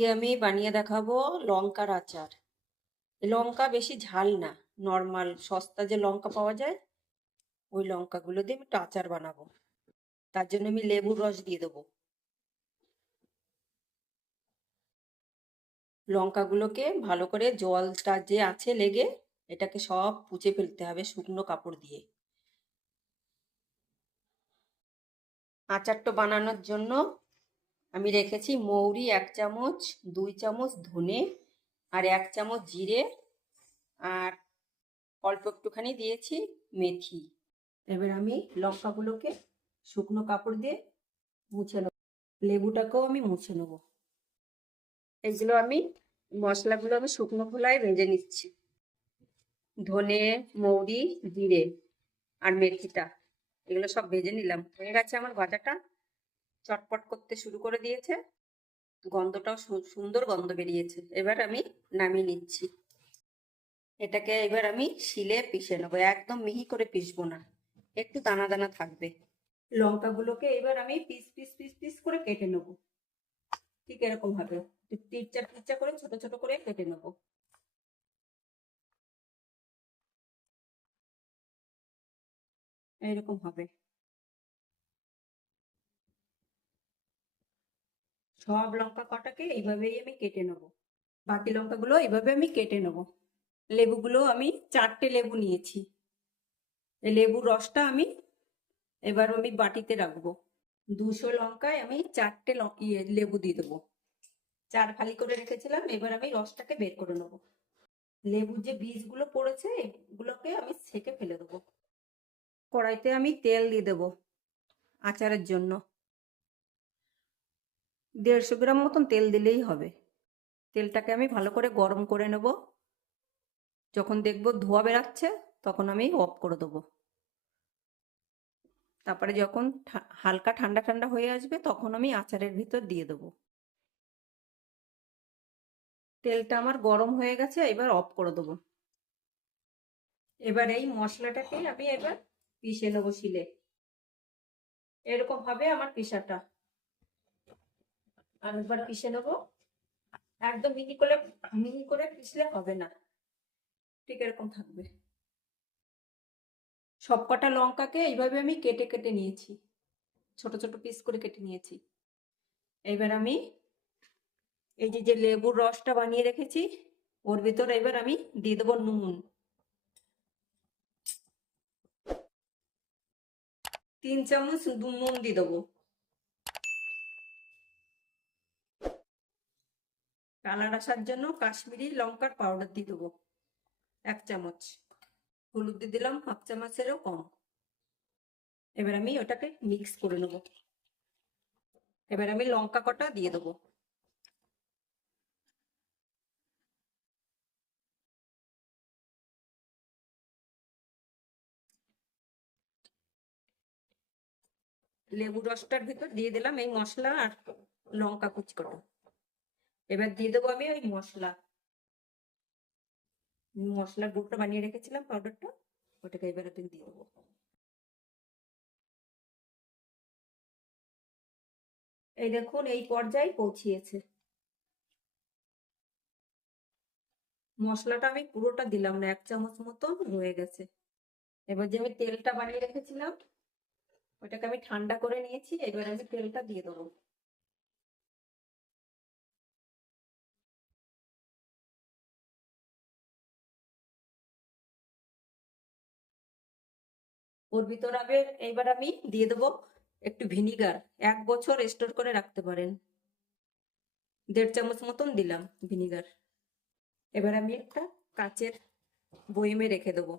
আজকে আমি বানিয়ে দেখাবো লঙ্কার আচার। লঙ্কা বেশি ঝাল না নর্মাল সস্তা যে লঙ্কা পাওয়া যায়, ওই লঙ্কাগুলো দিয়ে আমি একটু আচার বানাবো। তার জন্য আমি লেবুর রস দিয়ে দেবো। লঙ্কাগুলোকে ভালো করে জলটা যে আছে লেগে, এটাকে সব পুঁচে ফেলতে হবে শুকনো কাপড় দিয়ে। আচারটা বানানোর জন্য আমি রেখেছি মৌরি এক চামচ, দুই চামচ ধনে আর এক চামচ জিরে আর অল্প একটুখানি দিয়েছি মেথি। এবার আমি লঙ্কাগুলোকে শুকনো কাপড় দিয়ে মুছে নেব। লেবুটাকেও আমি মুছে নেব। এগুলো আমি মশলাগুলো আমি শুকনো খোলায় ভেজে নিচ্ছি। ধনে, মৌরি, জিরে আর মেথিটা, এগুলো সব ভেজে নিলাম। হয়ে গেছে আমার ভাজাটা। চটপট করতে শুরু করে দিয়েছে। গন্ধটাও সুন্দর গন্ধ বেরিয়েছে। এবার আমি নামিয়ে নিচ্ছি। এটাকে এবার আমি শিলে পিষে নেব। একদম মিহি করে পিষবো না। একটু দানা দানা থাকবে। লঙ্কাগুলোকে এবার আমি পিস পিস পিস পিস করে কেটে নেব। ঠিক এরকম ভাবে টিরচা টিরচা করে, ছোট ছোট করে কেটে নেব। এরকম হবে। সব লঙ্কা কটাকে এইভাবেই আমি কেটে নেব। বাকি লঙ্কাগুলো এইভাবে আমি কেটে নেব। লেবুগুলো আমি চারটে লেবু নিয়েছি। এই লেবুর রসটা আমি এবার আমি বাটিতে রাখব। দুশো লঙ্কায় আমি চারটে ইয়ে লেবু দিয়ে দেবো। চার ফালি করে রেখেছিলাম, এবার আমি রসটাকে বের করে নেব। লেবুর যে বীজগুলো পড়েছে, এগুলোকে আমি ছেঁকে ফেলে দেবো। কড়াইতে আমি তেল দিয়ে দেবো আচারের জন্য। দেড়শো গ্রাম মতন তেল দিলেই হবে। তেলটাকে আমি ভালো করে গরম করে নেব। যখন দেখব ধোয়া বেরাচ্ছে, তখন আমি অফ করে দেবো। তারপরে যখন হালকা ঠান্ডা ঠান্ডা হয়ে আসবে, তখন আমি আচারের ভিতর দিয়ে দেবো। তেলটা আমার গরম হয়ে গেছে, এবার অফ করে দেবো। এবার এই মশলাটাকে আমি এবার পিষে নেব শিলে। এরকম হবে আমার পিসাটা আর একবার পিষে নেব। একদম মিহি করে মিহি করে পিষলে হবে না। ঠিক এরকম থাকবে। সবকটা লঙ্কাকে এইভাবে আমি কেটে কেটে নিয়েছি। ছোট ছোট পিস করে কেটে নিয়েছি। এবার আমি এই যে যে লেবুর রসটা বানিয়ে রেখেছি, ওর ভিতর এবার আমি দিয়ে দেবো নুন। তিন চামচ নুন দিয়ে দেবো। কালার আসার জন্য কাশ্মীরি লঙ্কার পাউডার দিয়ে দেবো। এক চামচ। হলুদ দিয়ে দিলাম, হাফ চামচেরও কম। এবার আমি ওটাকে মিক্স করে নেব। এবার আমি লঙ্কা কটা দিয়ে দেবো। লেবু রসটার ভিতর দিয়ে দিলাম এই মশলা আর লঙ্কা কুচি এবার দিয়ে দেবো আমি ওই মশলা। মশলার গুঁড়োটা বানিয়ে রেখেছিলাম পাউডারটা ওটাকে এবার এবারে দিয়ে দেবো। এই দেখুন, এই পর্যায়ে পৌঁছিয়েছে। মশলাটা আমি পুরোটা দিলাম না, এক চামচ মতন রয়ে গেছে। এবার যে আমি তেলটা বানিয়ে রেখেছিলাম, ওটাকে আমি ঠান্ডা করে নিয়েছি, এবার আমি তেলটা দিয়ে দেবো। ওর ভিতর আগে এইবার আমি দিয়ে দেবো একটু ভিনিগার। এক বছর স্টোর করে রাখতে পারেন। দেড় চামচ মতন দিলাম ভিনিগার। এবার আমি একটা কাচের বইমে রেখে দেবো।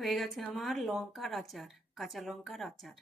হয়ে গেছে আমার লঙ্কার আচার কাঁচা লঙ্কার আচার।